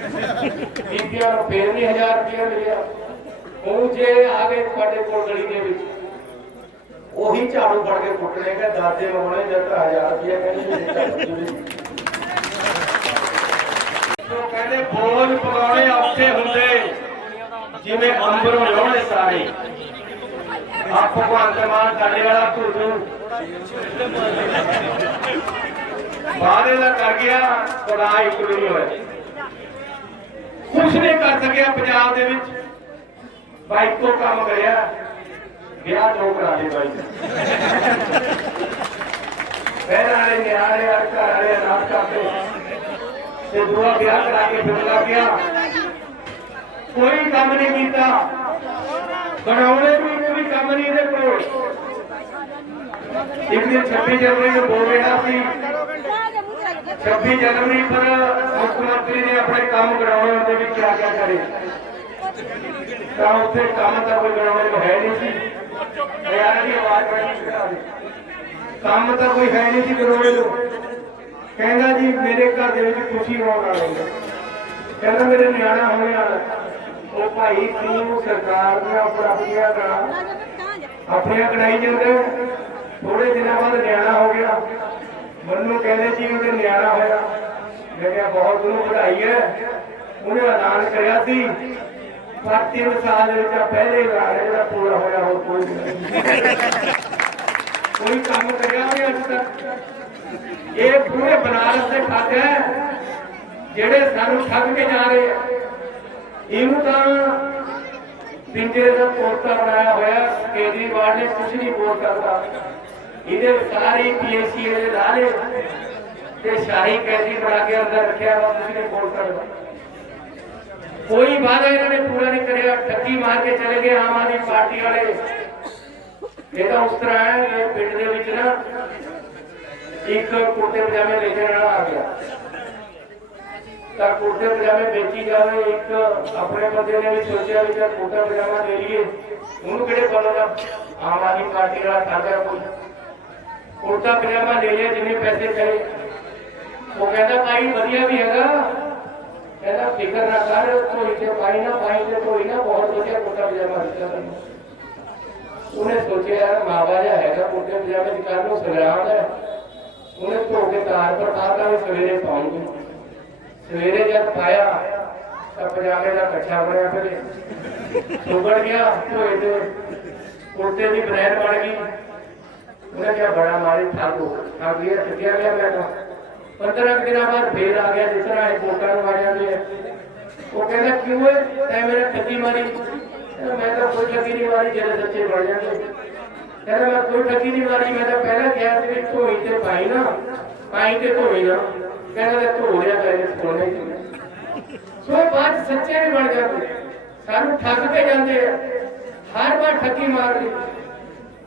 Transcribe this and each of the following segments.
ਬੀਬੀਆਂ ਨੂੰ ਫੇਰ ਨਹੀਂ 1000 ਰੁਪਇਆ ਮਿਲਿਆ। ਹੁਣ ਜੇ ਆ ਤੁਹਾਡੇ ਕੋਲ ਗਲੀ ਦੇ ਵਿੱਚ, ਉਹੀ ਝਾੜੂ ਫੜ ਕੇ ਕੁੱਟਣੇ ਕਿ ਦਾਦੇ ਲਾਉਣੇ ਜਦ ਤਾਂ 1000 ਰੁਪਇਆ ਕਹਿੰਦੇ ਉਹ ਕਹਿੰਦੇ ਬੋਲ ਪਗਾਉਣੇ ਔਖੇ ਹੁੰਦੇ। ਜਿਵੇਂ ਅੰਬਰੋਂ ਲਾਉਣੇ ਸਾਰੇ। ਆ ਭਗਵਾਨ ਮਾਨ ਸਾਡੇ ਵਾਲਾ ਧੂੜੂ ਵਾਅਦੇ ਦਾ ਕਰ ਗਿਆ ਖੁਦਾ ਇੱਕ ਵੀ ਨਹੀਂ ਹੋਇਆ। ਕੁਛ ਨਹੀਂ ਕਰ ਸਕਿਆ ਪੰਜਾਬ ਦੇ ਵਿੱਚ। ਬਾਈ ਕੋ ਕੰਮ ਕਰਿਆ। ਵਿਆਹ ਦੋ ਕਰਾ ਦੇ ਬਾਈ? ਪਹਿਲਾਂ ਵਾਲੇ ਨਿਆਣੇ ਆ, ਘਰ ਵਾਲੇ ਰਾਤ ਕਰਦੇ ਤੇ ਦੂਆ ਵਿਆਹ ਕਰਾ ਕੇ ਫਿਰ ਲੱਗ ਗਿਆ। ਕੋਈ ਕੰਮ ਨਹੀਂ ਕੀਤਾ। ਬਣਾਉਣੇ ਵੀ ਵੀ ਕੰਮ ਨਹੀਂ ਇਹਦੇ ਕੋਲ। ਇੱਕ ਦਿਨ 26 ਜਨਵਰੀ ਨੂੰ ਬੋਲ ਰਿਹਾ ਸੀ। 26 ਜਨਵਰੀ ਪਰ ਮੁੱਖ ਮੰਤਰੀ ਨੇ ਆਪਣੇ ਕੰਮ ਕਰਾਉਣੇ ਹੁੰਦੇ ਵੀ ਕਿਆ ਕਿਆ ਕਰੇ। ਤਾਂ ਉੱਥੇ ਕੰਮ ਤਾਂ ਕੋਈ ਕਰਾਉਣੇ ਨੂੰ ਹੈ ਨਹੀਂ ਸੀ। ਯਾਰ ਦੀ ਆਵਾਜ਼ ਬੜੀ ਕੰਮ ਤਾਂ ਕੋਈ ਹੈ ਨਹੀਂ ਸੀ ਕਰਾਉਣੇ ਨੂੰ ਕਹਿੰਦਾ ਜੀ ਮੇਰੇ ਘਰ ਦੇ ਵਿੱਚ ਖੁਸ਼ੀ ਹੋਣ ਵਾਲੀ ਹੈ। ਕਹਿੰਦਾ ਮੇਰੇ ਨਿਆਣਾ ਹੋਣੇ ਵਾਲਾ ਉਹ ਭਾਈ ਤੂੰ ਸਰਕਾਰ ਦੀਆਂ ਪ੍ਰਾਪਤੀਆਂ ਦਾ ਆਪਣੀਆਂ ਕਢਾਈ ਜਾਂਦੇ ਥੋੜੇ ਦਿਨਾਂ ਬਾਅਦ ਨਿਆਣਾ ਹੋ ਗਿਆ। ਮੈਨੂੰ ਕਹਿੰਦੇ ਸੀ ਉਹਦੇ ਨਿਆਣਾ ਹੋਇਆ। ਮੈਂ ਕਿਹਾ, ਬਹੁਤ ਉਹਨੂੰ ਵਧਾਈ ਹੈ। ਉਹਨੇ ਐਲਾਨ ਕਰਿਆ ਸੀ। ਪਰ ਤਿੰਨ ਸਾਲ ਦੇ ਵਿੱਚ ਪਹਿਲੇ ਐਲਾਨ ਜਿਹੜਾ ਪੂਰਾ ਹੋਇਆ, ਹੋਰ ਕੋਈ ਕੋਈ ਕੰਮ ਕਰਿਆ ਨਹੀਂ ਅੱਜ ਤੱਕ। ਇਹ ਪੂਰੇ ਬਨਾਰਸ ਦੇ ਖਾਤੇ ਹੈ, ਜਿਹੜੇ ਸਾਨੂੰ ਠੱਗ ਕੇ ਜਾ ਰਹੇ ਆ। ਇਹਨੂੰ ਤਾਂ ਪਿੰਜਰੇ ਦਾ ਪੋਸਟਰ ਬਣਾਇਆ ਹੋਇਆ, ਕੇਜਰੀਵਾਲ ਨੇ ਕੁਝ ਨਹੀਂ ਬੋਲ ਸਕਦਾ ਇਹਦੇ ਸਾਰੇ ਪੀਐਸਸੀ ਦੇ ਲਾਲੇ ਤੇ ਸ਼ਾਹੀ ਕੈਦੀ ਬਣਾ ਕੇ ਅੰਦਰ ਰੱਖਿਆ ਵਾ ਕੁਝ ਨਹੀਂ ਬੋਲ ਸਕਦਾ ਕੋਈ ਵਾਅਦਾ ਇਹਨਾਂ ਨੇ ਪੂਰਾ ਨਹੀਂ ਕਰਿਆ, ਠੱਗੀ ਮਾਰ ਕੇ ਚਲੇ ਗਏ ਆਮ ਆਦਮੀ ਪਾਰਟੀ ਵਾਲੇ। ਇਹ ਤਾਂ ਉਸ ਤਰ੍ਹਾਂ ਹੈ ਕਿ ਪਿੰਡ ਦੇ ਵਿੱਚ ਨਾ ਇੱਕ ਕੁੜਤੇ ਪਜਾਮੇ ਵੇਚਣ ਵਾਲਾ ਆ ਗਿਆ। ਤਾਂ ਕੁੜਤੇ ਪਜਾਮੇ ਵੇਚੀ ਜਾਵੇ, ਇੱਕ ਆਪਣੇ ਬੰਦੇ ਨੇ ਵੀ ਸੋਚਿਆ ਵੀ ਚੱਲ ਕੁੜਤਾ ਪਜਾਮਾ ਲੈ ਲਈਏ। ਉਹਨੂੰ ਕਿਹੜੇ ਬੋਲਦਾ ਆਮ ਆਦਮੀ ਪਾਰਟੀ ਵਾਲਾ ਸਾਡਾ ਕੋਈ। ਕੁੜਤਾ ਪਜਾਮਾ ਲੈ ਲਿਆ, ਜਿੰਨੇ ਪੈਸੇ ਕਰੇ ਉਹ ਕਹਿੰਦਾ, ਭਾਈ, ਵਧੀਆ ਵੀ ਹੈਗਾ। ਕਹਿੰਦਾ, ਫਿਕਰ ਨਾ ਕਰ ਕੋਈ ਤੇ ਪਾਈ ਨਾ, ਪਾਈ ਤੇ ਕੋਈ ਨਾ, ਬਹੁਤ ਵਧੀਆ ਕੁੜਤਾ ਪਜਾਮਾ ਦਿੱਤਾ ਉਹਨੇ ਸੋਚਿਆ ਯਾਰ ਹੈਗਾ ਕੁੜਤੇ ਪਜਾਮੇ ਦੀ ਕਰਨ ਨੂੰ ਸਗਰਾਮ ਹੈ? ਉਹਨੇ ਧੋ ਕੇ ਤਾਰ ਪਰ ਪਾਤਾ ਵੀ ਸਵੇਰੇ ਪਾਉਂਗੇ ਸਵੇਰੇ ਜਦ ਪਾਇਆ, ਤਾਂ ਪਜਾਮੇ ਦਾ ਕੱਛਾ ਬਣਿਆ ਫਿਰ ਸੁਗੜ ਗਿਆ, ਧੋਏ ਤੇ। ਕੁੜਤੇ ਦੀ ਬਨੈਣ ਬਣ ਗਈ। ਉਹਨੇ ਕਿਹਾ, ਬੜਾ ਮਾਰੀ ਠਾਕੂ ਆ ਗਿਆ ਗਿਆ ਮੈਂ ਤਾਂ 15 ਦਿਨਾਂ ਬਾਅਦ ਫੇਰ ਆ ਗਿਆ, ਜਿਸ ਤਰ੍ਹਾਂ ਇਹ ਕੋਟਾਂ ਨੂੰ ਉਹ ਕਹਿੰਦਾ, ਕਿਉਂ ਹੈ ਤੈਂ ਮੇਰੇ ਠੱਗੀ ਮਾਰੀ। ਮੈਂ ਤਾਂ ਕੋਈ ਠੱਗੀ ਨਹੀਂ ਮਾਰੀ, ਜਿਹੜੇ ਸੱਚੇ ਬਣ ਜਾਂਦੇ। ਕਹਿੰਦਾ, ਮੈਂ ਕੋਈ ਠੱਗੀ ਨਹੀਂ ਮਾਰੀ, ਮੈਂ ਤਾਂ ਪਹਿਲਾਂ ਕਿਹਾ ਸੀ ਧੋਈ ਤੇ ਪਾਈ ਨਾ, ਪਾਈ ਤੇ ਧੋਈ ਨਾ। ਕਹਿੰਦਾ ਤੇ ਧੋ ਲਿਆ ਕਰੇ ਸੋਨੇ ਸੋ ਬਾਅਦ ਸੱਚੇ ਵੀ ਬਣ ਜਾਂਦੇ। ਸਾਨੂੰ ਠੱਗ ਕੇ ਜਾਂਦੇ ਆ। ਹਰ ਵਾਰ ਠੱਗੀ ਮਾਰਦੇ।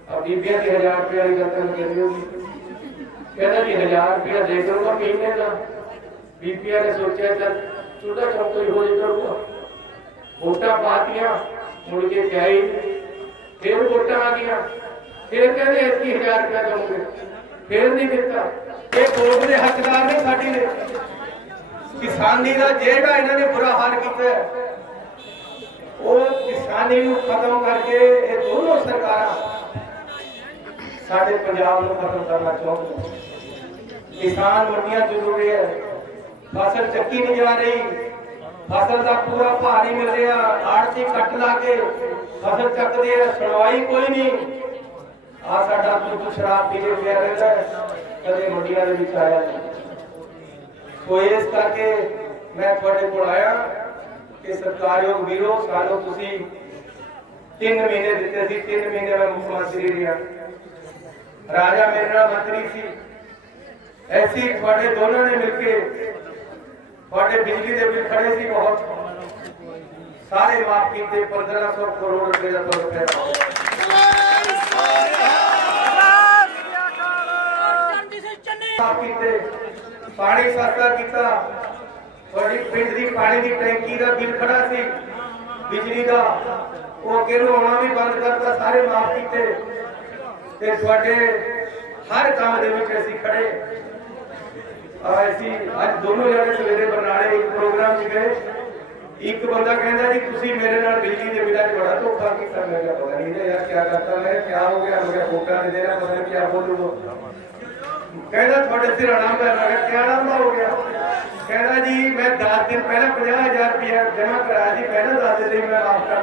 ਆ ਬੀਬੀਆਂ ਦੀ 1000 ਰੁਪਏ ਵਾਲੀ ਗੱਲ ਤਾਂ ਕਰੀ ਕਹਿੰਦਾ ਜੀ 1000 ਰੁਪਏ ਦੇ ਦਊਗਾ ਮਹੀਨੇ ਦਾ। ਬੀਬੀਆਂ ਨੇ ਸੋਚਿਆ ਚੱਲ ਚੁੱਲ੍ਹਾ ਚੌਂਕਾ ਹੀ ਹੋ ਜਾਊਗਾ ਵੋਟਾਂ ਪਾਤੀਆਂ, ਮੁੜ ਕੇ ਜਾਈ ਫਿਰ ਵੋਟਾਂ ਆ ਗਈਆਂ। ਫਿਰ ਕਹਿੰਦੇ 21000 ਰੁਪਏ ਦਊਂਗੇ? ਫਿਰ ਨਹੀਂ ਦਿੱਤਾ। ਇਹ ਕੋਲ ਦੇ ਹੱਕਦਾਰ ਨੇ ਸਾਡੀ ਨੇ ਕਿਸਾਨੀ ਦਾ ਜਿਹੜਾ ਇਹਨਾਂ ਨੇ ਬੁਰਾ ਹਾਲ ਕੀਤਾ ਉਹ ਕਿਸਾਨੀ ਨੂੰ ਖਤਮ ਕਰਕੇ ਇਹ ਦੋਨੋਂ ਸਰਕਾਰਾਂ ਸਾਡੇ ਪੰਜਾਬ ਨੂੰ ਖਤਮ ਕਰਨਾ ਚਾਹੁੰਦੇ ਕਿਸਾਨ ਮੰਡੀਆਂ ਚ ਜੁੜ ਰਿਹਾ ਫਸਲ ਚੱਕੀ ਨਹੀਂ ਜਾ ਰਹੀ। ਫਸਲ ਦਾ ਪੂਰਾ ਭਾਅ ਨਹੀਂ ਮਿਲ ਰਿਹਾ। ਆੜਤੀ ਕੱਟ ਲਾ ਕੇ ਫਸਲ ਚੱਕਦੇ ਆ। ਸੁਣਵਾਈ ਕੋਈ ਨਹੀਂ। ਆ ਸਾਡਾ ਦੁੱਧ ਸ਼ਰਾਬ ਪੀ ਕੇ ਪਿਆ ਰਹਿੰਦਾ ਕਦੇ ਮੰਡੀਆਂ ਦੇ ਵਿੱਚ ਆਇਆ ਨਹੀਂ। ਸੋ ਇਸ ਕਰਕੇ ਮੈਂ ਤੁਹਾਡੇ ਕੋਲ ਆਇਆ ਕਿ ਸਰਕਾਰਯੋਗ ਵੀਰੋ, ਸਾਨੂੰ ਤੁਸੀਂ 3 ਮਹੀਨੇ ਦਿੱਤੇ ਸੀ। 3 ਮਹੀਨੇ ਮੈਂ ਮੁੱਖ ਮੰਤਰੀ ਰਿਹਾ। ਰਾਜਾ ਮੇਰੇ ਨਾਲ ਮੰਤਰੀ ਸੀ। ਐਸੀ ਤੁਹਾਡੇ ਦੋਨਾਂ ਨੇ ਮਿਲ ਕੇ ਤੁਹਾਡੇ ਬਿਜਲੀ ਦੇ ਬਿੱਲ ਖੜੇ ਸੀ ਬਹੁਤ। ਸਾਰੇ ਮਾਫ ਕੀਤੇ 1500 ਕਰੋੜ ਰੁਪਏ ਦਾ ਤੁਹਾਨੂੰ ਪਿਆ। ਕੀਤੇ, ਪਾਣੀ ਸਸਤਾ ਕੀਤਾ। ਤੁਹਾਡੀ ਪਿੰਡ ਦੀ ਪਾਣੀ ਦੀ ਟੈਂਕੀ ਦਾ ਬਿੱਲ ਖੜਾ ਸੀ। ਬਿਜਲੀ ਦਾ, ਉਹ ਅੱਗੇ ਨੂੰ ਆਉਣਾ ਵੀ ਬੰਦ ਕਰਤਾ, ਸਾਰੇ ਮਾਫ ਕੀਤੇ। ਤੇ ਤੁਹਾਡੇ ਹਰ ਕੰਮ ਦੇ ਵਿੱਚ ਅਸੀਂ ਖੜੇ। ਅਸੀਂ ਅੱਜ ਦੋਨੋਂ ਜਣੇ ਸਵੇਰੇ ਬਰਨਾਲੇ ਇੱਕ ਪ੍ਰੋਗਰਾਮ 'ਚ ਗਏ ਇੱਕ ਬੰਦਾ ਕਹਿੰਦਾ ਜੀ, ਤੁਸੀਂ ਮੇਰੇ ਨਾਲ ਬਿਜਲੀ ਦੇ ਬਿੱਲਾਂ 'ਚ ਬੜਾ ਧੋਖਾ ਕੀਤਾ। ਮੈਂ ਕਿਹਾ, ਪਤਾ ਨਹੀਂ ਯਾਰ ਕੀ ਕਰਤਾ ਮੈਂ ਕਿਹਾ ਹੋ ਗਿਆ? ਮੈਂ ਕਿਹਾ, ਵੋਟਾਂ ਨਹੀਂ ਦੇਣਾ, ਪਤਾ ਨਹੀਂ ਕੀ ਬੋਲੂਗਾ। ਕਹਿੰਦਾ, ਤੁਹਾਡੇ ਸਿਰ ਆਰਾਮ ਕਰ ਮੈਂ ਕਿਹਾ ਕਿਆ ਆਰਾਮ ਦਾ ਹੋ ਗਿਆ? ਕਹਿੰਦਾ ਜੀ, ਮੈਂ 10 ਦਿਨ ਪਹਿਲਾਂ 50000 ਰੁਪਇਆ ਜਮ੍ਹਾਂ ਕਰਾਇਆ ਜੀ ਪਹਿਲਾਂ ਦੱਸ ਦਿਨ ਸੀ, ਮੈਂ ਮਾਫ ਕਰ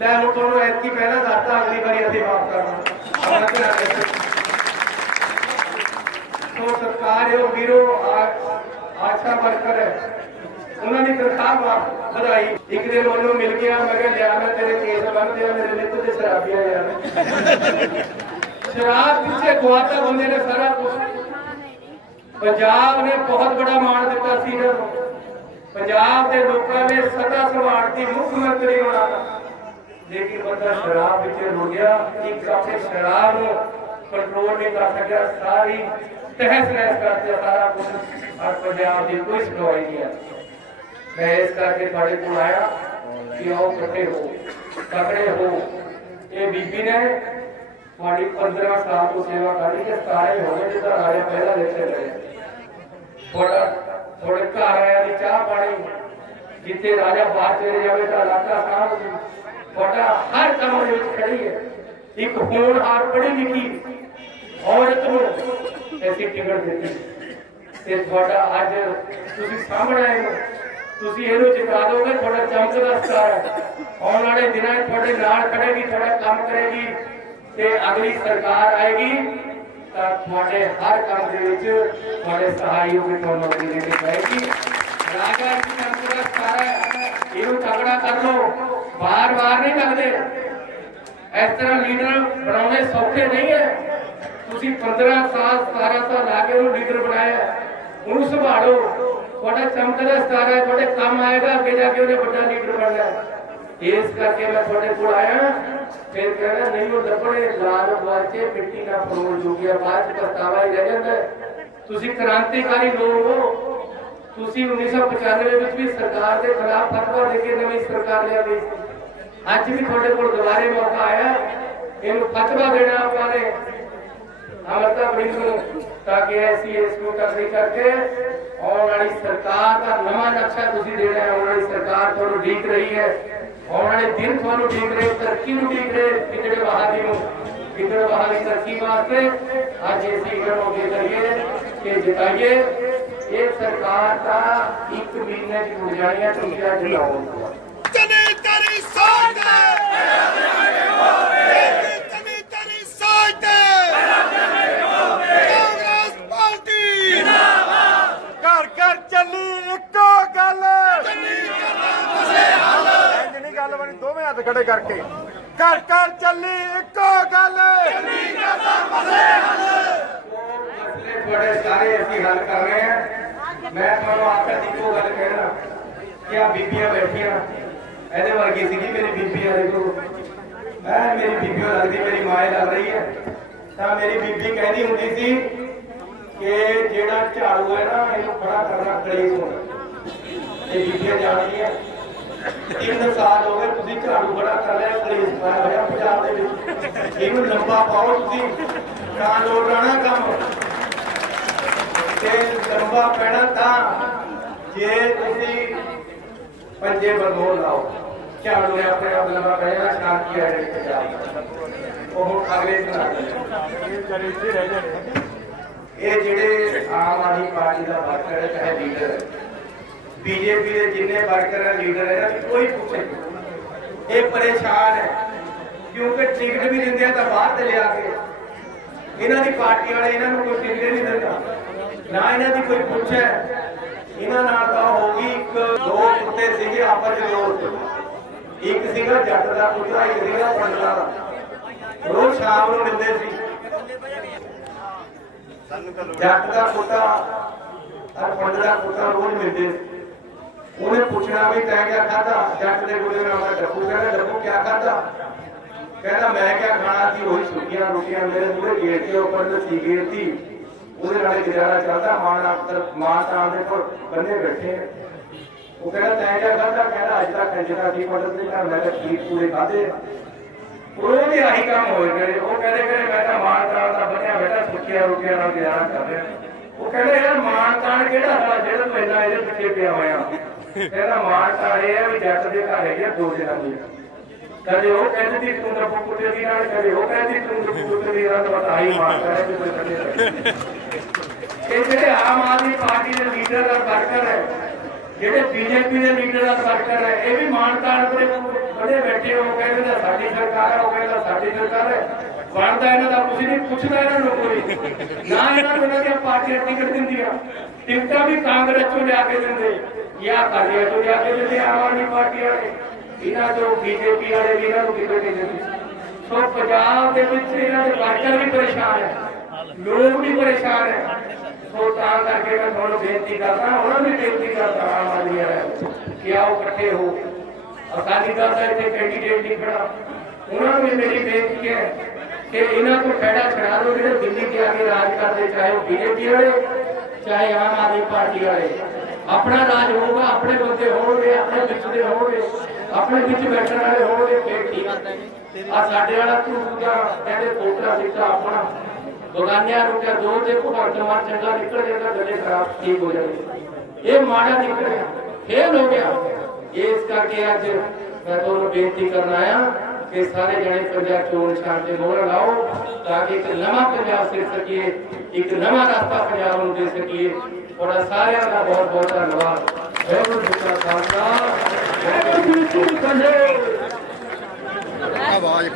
ਲੈ ਹੁਣ ਤੁਹਾਨੂੰ ਐਤਕੀ ਪਹਿਲਾਂ ਦੱਸਤਾ, ਅਗਲੀ ਵਾਰੀ ਅਸੀਂ ਮਾਫ ਕਰਨਾ ਸੋ। ਸਰਕਾਰ ਵੀਰੋ ਆਸ਼ਾ ਵਰਕਰ ਹੈ। ਉਹਨਾਂ ਦੀ ਤਨਖਾਹ ਵਾ- ਵਧਾਈ। ਇੱਕ ਦਿਨ ਉਹਨੂੰ ਮਿਲ ਗਿਆ, ਮੈਂ ਕਿਹਾ, ਲਿਆ ਮੈਂ ਤੇਰੇ ਕੇਸ ਬੰਨਦੇ ਆ, ਮੇਰੇ ਨਿੱਤ ਦੇ ਸ਼ਰਾਬੀਆਂ ਯਾਰ ਸ਼ਰਾਬ ਪਿੱਛੇ ਗਵਾਤਾ ਬੰਦੇ ਨੇ ਸਾਰਾ ਕੁਝ ਪੰਜਾਬ ਨੇ ਬਹੁਤ ਬੜਾ ਮਾਣ ਦਿੱਤਾ ਸੀ ਇਹਨਾਂ ਨੂੰ। ਪੰਜਾਬ ਦੇ ਲੋਕਾਂ ਨੇ ਸਦਾ ਸੰਭਾਲਤੀ ਮੁੱਖ ਮੰਤਰੀ ਬਣਾਤਾ ਲੇਕਿਨ ਬੰਦਾ ਸ਼ਰਾਬ ਵਿੱਚ ਰੁੜ ਗਿਆ, ਇੱਕ ਆਪਣੇ ਸ਼ਰਾਬ ਕੰਟਰੋਲ ਨਹੀਂ ਕਰ ਸਕਿਆ, ਸਾਰੀ ਤਹਿਸ ਨਹਿਸ ਕਰ ਦਿੱਤਾ ਸਾਰਾ ਕੁਝ ਔਰ ਪੰਜਾਬ ਦੀ ਕੋਈ ਸੁਣਵਾਈ ਨਹੀਂ ਹੈ। ਮੈਂ ਇਸ ਕਰਕੇ ਤੁਹਾਡੇ ਕੋਲ ਆਇਆ ਕਿ ਆਓ ਇਕੱਠੇ ਹੋ, ਤਕੜੇ ਹੋ। ਇਹ ਬੀਬੀ ਨੇ ਤੁਹਾਡੀ 15 ਸਾਲ ਤੋਂ ਸੇਵਾ ਕਰ ਰਹੀ ਹੈ, ਸਾਰੇ ਹੋ ਗਏ ਜਿੱਦਾਂ ਪਹਿਲਾਂ ਦੇਖੇ ਗਏ ਥੋੜਾ ਥੋੜੇ ਘਰ ਆਇਆ ਦੀ ਚਾਹ ਪਾਣੀ, ਜਿੱਥੇ ਰਾਜਾ ਬਾਹਰ ਚਲੇ ਜਾਵੇ ਤਾਂ ਇਲਾਕਾ ਸਾਹਬ ਤੁਹਾਡਾ ਹਰ ਕੰਮ ਵਿੱਚ ਖੜੀ ਹੈ। ਇੱਕ ਹੋਣਹਾਰ ਪੜ੍ਹੀ ਲਿਖੀ ਔਰਤ ਨੂੰ ਐਸੀ ਟਿਕਟ ਦਿੱਤੀ ਤੇ ਤੁਹਾਡਾ ਅੱਜ ਤੁਸੀਂ ਸਾਹਮਣੇ ਆਏ ਹੋ। ਤੁਸੀਂ ਇਹਨੂੰ ਜਿਤਾ ਦੋਗੇ, ਤੁਹਾਡਾ ਚਮਕਦਾ ਸਟਾਰ ਹੈ। ਆਉਣ ਵਾਲੇ ਦਿਨਾਂ ਤੁਹਾਡੇ ਨਾਲ ਖੜੇਗੀ, ਤੁਹਾਡਾ ਕੰਮ ਕਰੇਗੀ ਤੇ ਅਗਲੀ ਸਰਕਾਰ ਆਏਗੀ, ਤਾਂ ਤੁਹਾਡੇ ਹਰ ਕੰਮ ਦੇ ਵਿੱਚ ਤੁਹਾਡੇ ਸਹਾਈ ਹੋਗੇ ਤੁਹਾਨੂੰ ਨੌਕਰੀ ਦੇ ਕੇ ਜਾਏਗੀ ਰਾਜਾ ਜੀ ਚਮਕਦਾ ਸਟਾਰ ਹੈ ਇਹਨੂੰ ਤਗੜਾ ਕਰ ਲਓ ਵਾਰ-ਵਾਰ ਨਹੀਂ ਲੱਗਦੇ ਇਸ ਤਰ੍ਹਾਂ ਲੀਡਰ ਬਣਾਉਣੇ ਸੌਖੇ ਨਹੀਂ ਹੈ। ਤੁਸੀਂ 15 ਸਾਲ 17 ਸਾਲ ਲਾ ਕੇ ਉਹਨੂੰ ਲੀਡਰ ਬਣਾਇਆ। ਉਹਨੂੰ ਸੰਭਾਲੋ। ਤੁਹਾਡਾ ਚਮਕਦਾ ਸਤਾਰਾ ਹੈ, ਤੁਹਾਡੇ ਕੰਮ ਆਏਗਾ, ਅੱਗੇ ਜਾ ਕੇ ਉਹਨੇ ਵੱਡਾ ਲੀਡਰ ਬਣਨਾ ਇਸ ਕਰਕੇ ਮੈਂ ਤੁਹਾਡੇ ਕੋਲ ਆਇਆ। ਫਿਰ ਕਹਿੰਦਾ, ਨਹੀਂ ਉਹ ਲੱਭਣੇ, ਲਾਲ ਵਾਚੇ ਮਿੱਟੀ ਨਾ ਫਰੋਲ ਜੋਗਿਆ ਬਾਅਦ ਚ ਹੀ ਰਹਿ ਜਾਂਦਾ ਤੁਸੀਂ ਕ੍ਰਾਂਤੀਕਾਰੀ ਲੋਕ ਹੋ। ਤੁਸੀਂ 1995 ਵਿੱਚ ਵੀ ਸਰਕਾਰ ਦੇ ਖਿਲਾਫ ਫਤਵਾ ਦੇ ਕੇ ਨਵੀਂ ਸਰਕਾਰ ਲਿਆਂਦੀ ਅੱਜ ਵੀ ਤੁਹਾਡੇ ਕੋਲ ਦੁਬਾਰੇ ਮੌਕਾ ਆਇਆ। ਇਹਨੂੰ ਫਤਵਾ ਦੇਣਾ ਆਪਾਂ ਨੇ। ਅਮਰਤਾ ਪ੍ਰੀਤ ਨੂੰ ਤਾਂ ਕਿ ਐਸੀ ਇਸ ਨੂੰ ਤਕੜੀ ਕਰਕੇ। ਆਉਣ ਵਾਲੀ ਸਰਕਾਰ ਦਾ ਨਵਾਂ ਨਕਸ਼ਾ ਤੁਸੀਂ ਦੇਣਾ ਹੈ। ਆਉਣ ਵਾਲੀ ਸਰਕਾਰ ਤੁਹਾਨੂੰ ਢੀਕ ਰਹੀ ਹੈ। ਆਉਣ ਵਾਲੇ ਦਿਨ ਤੁਹਾਨੂੰ ਢੀਕ ਰਹੇ, ਤਰੱਕੀ ਨੂੰ ਢੀਕ ਰਹੇ। ਕਿਤੇ ਬਹਾਦੀ ਨੂੰ ਕਿਤੇ ਬਹਾਦੀ ਤਰੱਕੀ ਵਾਸਤੇ ਅੱਜ ਅਸੀਂ ਇਹ ਮੌਕੇ ਕਰੀਏ ਕਿ ਜਿਤਾਈਏ। ਇਹ ਸਰਕਾਰ ਦਾ ਇੱਕ ਮਹੀਨੇ ਚ ਮੁੜ ਤੁਸੀਂ ਅੱਜ ਲਾਓ ਦੋਵੇਂ ਹੱਥ ਖੜੇ ਕਰਕੇ ਘਰ ਘਰ ਚੱਲੀ ਇੱਕੋ ਗੱਲ ਚੰਨੀ ਕਰਨਾ ਮਸੇ ਮਸਲੇ ਤੁਹਾਡੇ ਸਾਰੇ ਅਸੀਂ ਹੱਲ ਕਰ ਰਹੇ ਹਾਂ ਮੈਂ ਤੁਹਾਨੂੰ ਆਖਰ ਇੱਕੋ ਗੱਲ ਕਹਿਣਾ ਕਿ ਆ ਬੀਬੀਆਂ ਬੈਠੀਆਂ ਇਹਦੇ ਵਰਗੀ ਸੀਗੀ ਮੇਰੀ ਬੀਬੀ ਆ ਦੇਖੋ ਐ ਮੇਰੀ ਬੀਬੀ ਲੱਗਦੀ ਮੇਰੀ ਮਾਂ ਲੱਗ ਰਹੀ ਹੈ। ਤਾਂ ਮੇਰੀ ਬੀਬੀ ਕਹਿੰਦੀ ਹੁੰਦੀ ਸੀ ਕਿ ਜਿਹੜਾ ਝਾੜੂ ਹੈ ਨਾ, ਇਹਨੂੰ ਖੜਾ ਕਰਨਾ ਕਲੇਸ਼ ਹੁੰਦਾ ਇਹ ਬੀਬੀਆਂ ਜਾਣਦੀਆਂ ਤਿੰਨ ਸਾਲ ਹੋ ਗਏ ਤੁਸੀਂ ਝਾੜੂ ਬੜਾ ਕਰ ਲਿਆ ਕਲੇਸ਼ ਪਾਇਆ ਹੋਇਆ ਪੰਜਾਬ ਦੇ ਵਿੱਚ। ਇਹਨੂੰ ਲੰਬਾ ਪਾਓ ਤੁਸੀਂ, ਤਾਂ ਲੋੜ ਰਾਣਾ ਕੰਮ। ਤੇ ਲੰਬਾ ਪੈਣਾ ਤਾਂ ਜੇ ਤੁਸੀਂ ਪੰਜੇ ਬਰਮੋਲ ਲਾਓ। ਆਪ ਲੰਬਾ ਪੈ ਜਾਣਾ ਸ਼ਾਂਤੀ ਆ ਜਾਣੀ ਪੰਜਾਬ ਦੀ। ਉਹ ਅਗਲੇ ਇਹ ਜਿਹੜੇ ਆਮ ਆਦਮੀ ਪਾਰਟੀ ਦਾ ਵਰਕਰ ਹੈ ਚਾਹੇ ਲੀਡਰ ਬੀਜੇਪੀ ਦੇ ਜਿੰਨੇ ਵਰਕਰ ਹੈ ਲੀਡਰ ਹੈ ਨਾ ਕੋਈ ਪੁੱਛੇ। ਇਹ ਪਰੇਸ਼ਾਨ ਹੈ। ਕਿਉਂਕਿ ਟਿਕਟ ਵੀ ਦਿੰਦੇ ਆ ਤਾਂ ਬਾਹਰ ਤੇ ਲਿਆ ਕੇ। ਇਹਨਾਂ ਦੀ ਪਾਰਟੀ ਵਾਲੇ ਇਹਨਾਂ ਨੂੰ ਕੋਈ ਟਿਕਟ ਨਹੀਂ ਦਿੰਦਾ। ਨਾ ਇਹਨਾਂ ਦੀ ਕੋਈ ਪੁੱਛ ਹੈ। ਇਹਨਾਂ ਨਾਲ ਤਾਂ ਹੋ ਗਈ ਇੱਕ ਦੋ ਕੁੱਤੇ ਸੀਗੇ ਆਪਸ ਵਿੱਚ ਲੋੜ ਇੱਕ ਸੀਗਾ ਜੱਟ ਦਾ ਕੁੱਤਾ ਇੱਕ ਸੀਗਾ ਪੰਡਲਾ ਦਾ। ਰੋਜ਼ ਸ਼ਾਮ ਨੂੰ ਮਿਲਦੇ ਸੀ। ਜੱਟ ਦਾ ਪੁੱਤਾ ਔਰ ਪੰਡ ਦਾ ਪੁੱਤਾ ਰੋਜ਼ ਮਿਲਦੇ ਸੀ। ਉਹਨੇ ਪੁੱਛਣਾ ਵੀ ਤੈਂ ਕਿਆ ਖਾਦਾ ਜੱਟ ਦੇ ਕੋਲੇ ਨਾ ਮੈਂ ਡੱਬੂ ਕਹਿੰਦਾ, ਡੱਬੂ ਕਿਆ ਖਾਦਾ ਕਹਿੰਦਾ, ਮੈਂ ਕਿਆ ਖਾਣਾ ਸੀ? ਉਹੀ ਸੁੱਕੀਆਂ ਰੋਟੀਆਂ ਮੇਰੇ ਮੂਹਰੇ ਗੇਟ ਦੇ ਉੱਪਰ ਲੱਸੀ ਗੇਟ ਸੀ ਉਹਦੇ ਨਾਲ ਗੁਜ਼ਾਰਾ ਚੱਲਦਾ ਮਾਨ ਅਫਸਰ ਮਾਂ ਤਾਂ ਦੇ ਕੋਲ ਬੰਦੇ ਬੈਠੇ। ਉਹ ਕਹਿੰਦਾ ਤੈਂ ਕਿਆ ਖਾਦਾ ਕਹਿੰਦਾ ਅੱਜ ਤੱਕ ਕੰਜਰਾ ਦੀ ਮਦਦ ਨਹੀਂ ਕਰ ਮੈਂ ਤਾਂ ਖੀਰ ਪੂਰੇ ਖਾਦੇ ਉਹ ਵੀ ਆਹੀ ਕੰਮ ਹੋਏ ਕਰੇ ਉਹ ਕਹਿੰਦੇ ਕਰੇ ਮੈਂ ਤਾਂ ਮਾਂ ਤਾਂ ਦਾ ਬੰਨਿਆ ਬੈਠਾ ਸੁੱਤਾ ਰੋਟੀਆਂ ਨਾਲ ਗੁਜ਼ਾਰਾ ਕਰ ਰਿਹਾ। ਉਹ ਕਹਿੰਦੇ ਯਾਰ ਮਾਣ ਤਾਣ ਕਿਹੜਾ ਵਾ ਜਿਹੜਾ ਤੂੰ ਇੰਨਾ ਇਹਦੇ ਪਿੱਛੇ ਪਿਆ ਹੋਇਆ। ਕਹਿੰਦਾ ਮਾਣ ਤਾਣ ਇਹ ਹੈ ਵੀ ਜੱਟ ਦੇ ਘਰ ਹੈਗੇ ਦੋ ਜਣਾਂ ਕਦੇ ਉਹ ਕਹਿੰਦੀ ਸੀ ਤੂੰ ਰੱਬੂ ਦੀ ਨਾਲ, ਕਦੇ ਉਹ ਕਹਿੰਦੀ ਤੂੰ ਰੱਬੂ ਦੀ ਨਾਲ ਪਤਾ ਹੀ ਮਾਰ ਕਰੇ ਕੋਈ ਕਦੇ ਇਹ ਜਿਹੜੇ ਆਮ ਆਦਮੀ ਪਾਰਟੀ ਦੇ ਲੀਡਰ ਦਾ ਵਰਕਰ ਹੈ ਜਿਹੜੇ ਬੀਜੇਪੀ ਦੇ ਲੀਡਰ ਦਾ ਵਰਕਰ ਹੈ, ਇਹ ਵੀ ਮਾਨਤਾਨ ਕੋਲੇ ਬੜੇ ਬੈਠੇ ਹੋ ਕਹਿੰਦੇ ਦਾ ਸਾਡੀ ਸਰਕਾਰ ਹੈ, ਉਹ ਕਹਿੰਦਾ ਸਾਡੀ ਸਰਕਾਰ ਹੈ। ਬਣਦਾ ਇਹਨਾਂ ਦਾ ਕੁਝ ਨਹੀਂ, ਪੁੱਛਦਾ ਇਹਨਾਂ ਨੂੰ ਕੋਈ। ਨਾ ਇਹਨਾਂ ਨੂੰ ਇਹਨਾਂ ਦੀਆਂ ਟਿਕਟ ਦਿੰਦੀਆਂ ਟਿਕਟਾਂ ਵੀ ਕਾਂਗਰਸ ਚੋਂ ਲਿਆ ਕੇ ਦਿੰਦੇ। ਜਾਂ ਕਾਲੀਆ ਚੋਂ ਲਿਆ ਕੇ ਦਿੰਦੇ, ਆਮ ਆਦਮੀ ਪਾਰਟੀ ਵਾਲੇ। ਇਹਨਾਂ ਚੋਂ ਬੀਜੇਪੀ ਵਾਲੇ ਵੀ ਇਹਨਾਂ ਨੂੰ ਕਿਤੇ ਨਹੀਂ ਦਿੰਦੇ। ਸੋ ਪੰਜਾਬ ਦੇ ਵਿੱਚ ਇਹਨਾਂ ਦੇ ਵਰਕਰ ਵੀ ਪਰੇਸ਼ਾਨ ਹੈ। ਲੋਕ ਵੀ ਪਰੇਸ਼ਾਨ ਹੈ। ਸੋ ਤਾਂ ਕਰਕੇ ਮੈਂ ਤੁਹਾਨੂੰ ਬੇਨਤੀ ਕਰਦਾ, ਉਹਨਾਂ ਨੂੰ ਬੇਨਤੀ ਕਰਦਾ, ਆਮ ਆਦਮੀ ਵਾਲਿਆਂ ਕਿ ਆਓ ਇਕੱਠੇ ਹੋ ਅਕਾਲੀ ਦਲ ਦਾ ਇੱਥੇ ਕੈਂਡੀਡੇਟ ਨਹੀਂ ਖੜਾ। ਉਹਨਾਂ ਨੂੰ ਮੇਰੀ ਬੇਨਤੀ ਹੈ ਕਿ ਇਹਨਾਂ ਤੋਂ ਖੜਾ ਛੜਾ ਲਓ ਜਿਹੜੇ ਦਿੱਲੀ ਦੇ ਆ ਰਾਜ ਕਰਦੇ, ਚਾਹੇ ਉਹ ਬੀਜੇਪੀ ਵਾਲੇ, ਚਾਹੇ ਆਮ ਆਦਮੀ ਪਾਰਟੀ ਵਾਲੇ। ਆਪਣਾ ਰਾਜ ਹੋਊਗਾ, ਆਪਣੇ ਬੰਦੇ ਹੋਣਗੇ, ਆਪਣੇ ਵਿੱਚ ਦੇ ਹੋਣਗੇ, ਆਪਣੇ ਵਿੱਚ ਬੈਠਣ ਵਾਲੇ ਹੋਣਗੇ, ਫੇਰ ਠੀਕ। ਆ ਸਾਡੇ ਵਾਲਾ ਝੂਠ ਦਾ, ਕਹਿੰਦੇ ਕੋਟਰਾ ਸਿੱਧਾ ਆਪਣਾ ਬਗਾਨਿਆਂ ਨੂੰ ਕਿਹਾ ਦੋ ਤੇ ਭਗਵੰਤ ਮਾਨ ਚੰਗਾ ਨਿਕਲ ਜਾਂਦਾ ਗੱਲੇ ਖਰਾਬ ਠੀਕ ਹੋ ਜਾਂਦੇ ਇਹ ਮਾੜਾ ਨਿਕਲਿਆ ਫੇਲ ਹੋ ਗਿਆ। ਇਸ ਕਰਕੇ ਅੱਜ ਮੈਂ ਤੁਹਾਨੂੰ ਬੇਨਤੀ ਕਰਨ ਆਇਆ ਕਿ ਸਾਰੇ ਜਣੇ ਪੰਜਾਬ ਚੋਣ ਨਿਸ਼ਾਨ ਤੇ ਮੋਹਰ ਲਾਓ ਤਾਂ ਕਿ ਇੱਕ ਨਵਾਂ ਪੰਜਾਬ ਸਿਰ ਸਕੀਏ, ਇੱਕ ਨਵਾਂ ਰਸਤਾ ਪੰਜਾਬ ਨੂੰ ਦੇ ਸਕੀਏ। ਤੁਹਾਡਾ ਸਾਰਿਆਂ ਦਾ ਬਹੁਤ ਬਹੁਤ ਧੰਨਵਾਦ। ਵਾਹਿਗੁਰੂ ਜੀ ਕਾ ਖਾਲਸਾ। ਵਾਹਿਗੁਰੂ ਜੀ ਕੀ ਫਤਿਹ। ਆਵਾਜ਼